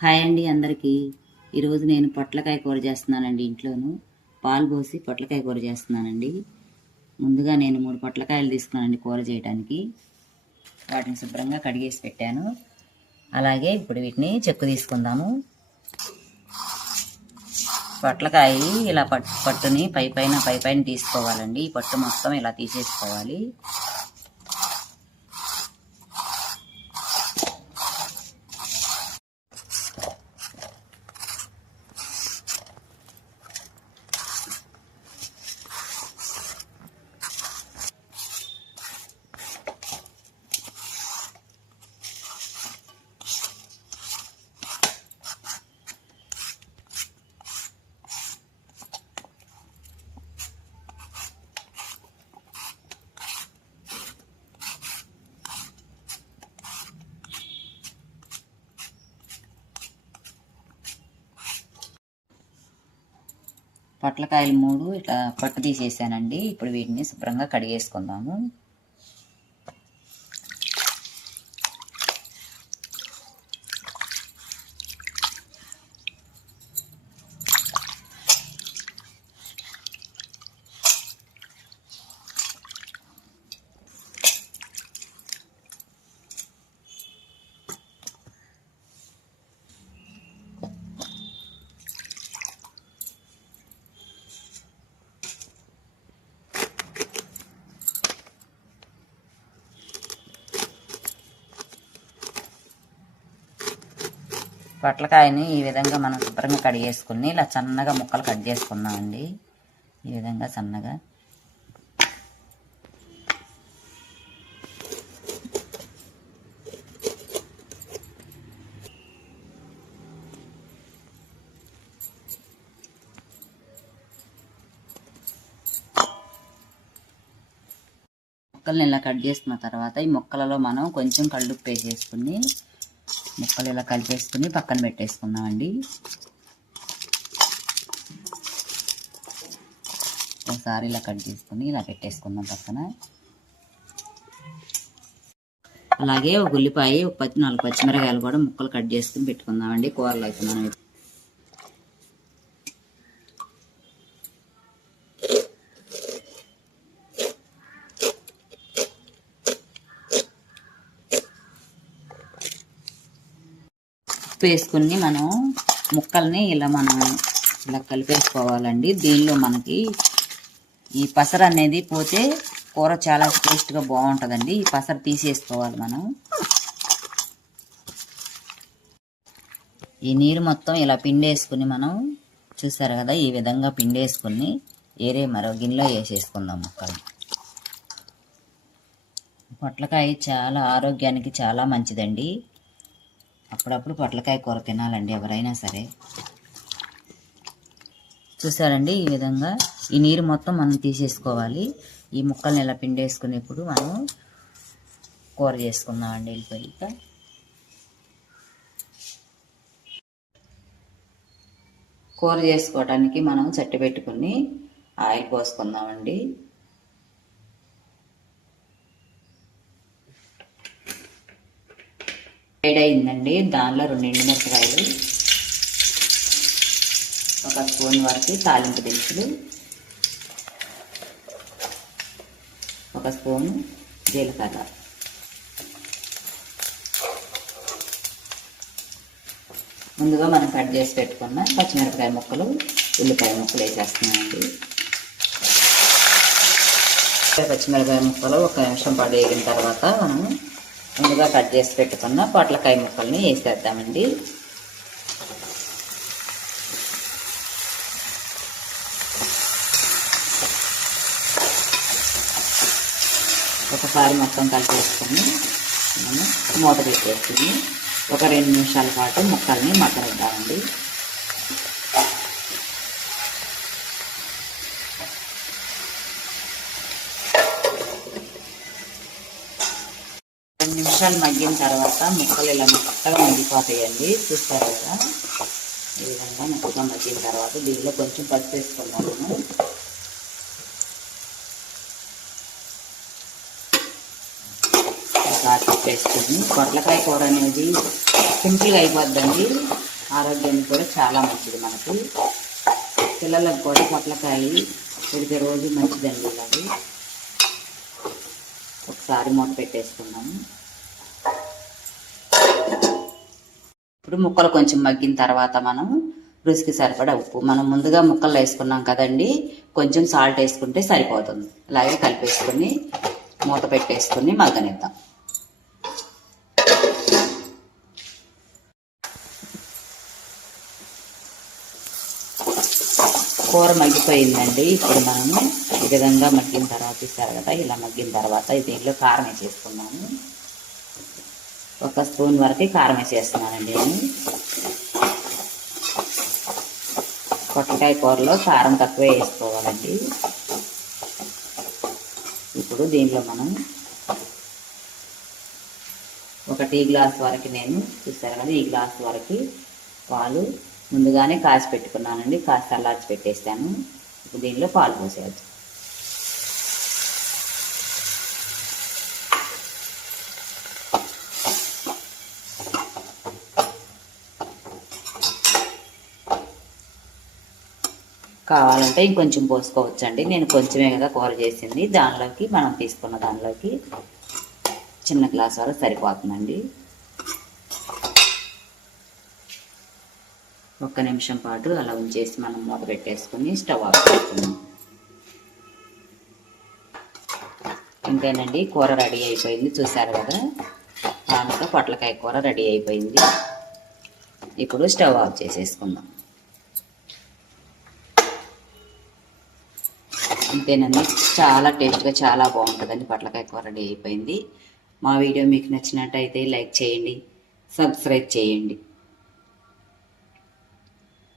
Hi అండి అందరికీ. ఈరోజు నేను పొట్లకాయ కూర చేస్తున్నానండి ఇంట్లోను. పాలు పోసి పొట్లకాయ కూర చేస్తున్నానండి. ముందుగా నేను మూడు పొట్లకాయలు తీసుకున్నానండి కూర చేయడానికి వాటిని శుభ్రంగా కడిగేసి పెట్టాను. అలాగే ఇప్పుడు వీటిని చెక్కు తీసుకుందాము. పొట్లకాయ ఇలా పట్టు పట్టుని పై పైన పై పైన తీసుకోవాలండి. ఈ పట్టు మొత్తం ఇలా తీసేసుకోవాలి. పొట్లకాయలు మూడు ఇట్లా పట్టు తీసేసానండి. ఇప్పుడు వీటిని శుభ్రంగా కడిగేసుకుందాము. పొట్లకాయని ఈ విధంగా మనం శుభ్రంగా కడిగేసుకుని ఇలా సన్నగా ముక్కలు కట్ చేసుకున్నామండి ఈ విధంగా సన్నగా. ముక్కల్ని ఇలా కట్ చేసుకున్న తర్వాత ఈ ముక్కలలో మనం కొంచెం కళ్ళుప్పు వేసేసుకుని ముక్కలు ఇలా కలిపేసుకుని పక్కన పెట్టేసుకుందామండి. ఒకసారి ఇలా కట్ చేసుకుని ఇలా పెట్టేసుకుందాం పక్కన. అలాగే ఒక ఉల్లిపాయ ఒక పచ్చి నాలుగు పచ్చిమిరకాయలు కూడా ముక్కలు కట్ చేసుకుని పెట్టుకుందామండి కూరలు అయితే మనం. ఉప్పు వేసుకుని మనం ముక్కల్ని ఇలా మనం ఇలా కలిపేసుకోవాలండి. దీనిలో మనకి ఈ పసరు అనేది పోతే కూర చాలా టేస్ట్గా బాగుంటుందండి. ఈ పసరు తీసేసుకోవాలి మనం. ఈ నీరు మొత్తం ఇలా పిండేసుకుని మనం చూసారు కదా ఈ విధంగా పిండేసుకుని ఏరే మరో గిన్నెలో వేసేసుకుందాం ముక్కలు పొట్లకాయ చాలా ఆరోగ్యానికి చాలా మంచిదండి. అప్పుడప్పుడు పొట్లకాయ కూర తినాలండి ఎవరైనా సరే. చూసారండి ఈ విధంగా ఈ నీరు మొత్తం మనం తీసేసుకోవాలి. ఈ ముక్కల్ని ఇలా పిండేసుకునేప్పుడు మనం కూర చేసుకుందామండి వెళ్ళిపోయి కూర చేసుకోవడానికి మనం చట్టి పెట్టుకుని ఆయిల్ పోసుకుందామండి. వేడి అయిందండి దానిలో రెండు ఎండుమిరపకాయలు ఒక స్పూన్ వరకు తాలింపు దినుసులు ఒక స్పూన్ జీలకర్ర. ముందుగా మనం కట్ చేసి పెట్టుకున్న పచ్చిమిరపకాయ ముక్కలు ఉల్లిపాయ ముక్కలు వేసేస్తున్నామండి పచ్చిమిరపకాయ ముక్కలు ఒక నిమిషం పాటు వేగిన తర్వాత మనం ముందుగా కట్ చేసి పెట్టుకున్న పొట్లకాయ ముక్కల్ని వేసేద్దామండి. ఒకసారి మొత్తం కలిపేసుకొని మనం మూత పెట్టేసుకుని ఒక రెండు నిమిషాల పాటు ముక్కల్ని మగ్గనిద్దామండి. రెండు నిమిషాలు మగ్గిన తర్వాత ముక్కలు ఇలా మెత్తగా మగ్గిపోతాయండి చూస్తారు కదా? ఈ విధంగా మెత్తగా మగ్గిన తర్వాత దీనిలో కొంచెం పసుపు వేసుకుందాము. ఒకసారి వేసుకొని పొట్లకాయ కూర అనేది సింపుల్గా అయిపోద్దండి. ఆరోగ్యానికి కూడా చాలా మంచిది మనకి. పిల్లలకు కూడా పొట్లకాయ పెడితే రోజు మంచిదండి అది ఒకసారి మూత పెట్టేసుకున్నాము ఇప్పుడు ముక్కలు కొంచెం మగ్గిన తర్వాత మనం రుచికి సరిపడా ఉప్పు. మనం ముందుగా ముక్కలు వేసుకున్నాం కదండి కొంచెం సాల్ట్ వేసుకుంటే సరిపోతుంది. అలాగే కలిపేసుకుని మూత పెట్టేసుకొని మగ్గనిద్దాం. కూర మగ్గిపోయిందండి. ఇప్పుడు మనము ఈ విధంగా మగ్గిన తర్వాత ఇస్తారు కదా ఇలా మగ్గిన తర్వాత దీనిలో కారం వేసేసుకున్నాము. ఒక స్పూన్ వరకు కారం వేసేస్తున్నానండి నేను. పొట్టకాయ కూరలో కారం తక్కువే వేసుకోవాలండి. ఇప్పుడు దీనిలో మనం ఒక టీ గ్లాస్ వరకు నేను చూస్తారు కదా ఈ గ్లాస్ వరకు పాలు ముందుగానే కాసి పెట్టుకున్నానండి కాసి అల్లార్చి పెట్టేస్తాను. ఇప్పుడు దీనిలో పాలు పోసేయచ్చు. కావాలంటే ఇంకొంచెం పోసుకోవచ్చండి. నేను కొంచెమే కదా కూర చేసింది. దానిలోకి మనం తీసుకున్న దానిలోకి చిన్న గ్లాస్ వరకు సరిపోతుందండి. ఒక్క నిమిషం పాటు అలా ఉంచేసి మనం మూత పెట్టేసుకుని స్టవ్ ఆఫ్ చేసుకుందాం ఇంతేనండి కూర రెడీ అయిపోయింది. చూసారు కదా? దాంతో పొట్లకాయ కూర రెడీ అయిపోయింది. ఇప్పుడు స్టవ్ ఆఫ్ చేసేసుకుందాం. అంతేనండి. చాలా టేస్ట్గా చాలా బాగుంటుందండి. పొట్లకాయ కూర రెడీ అయిపోయింది. మా వీడియో మీకు నచ్చినట్టయితే లైక్ చేయండి. సబ్స్క్రైబ్ చేయండి.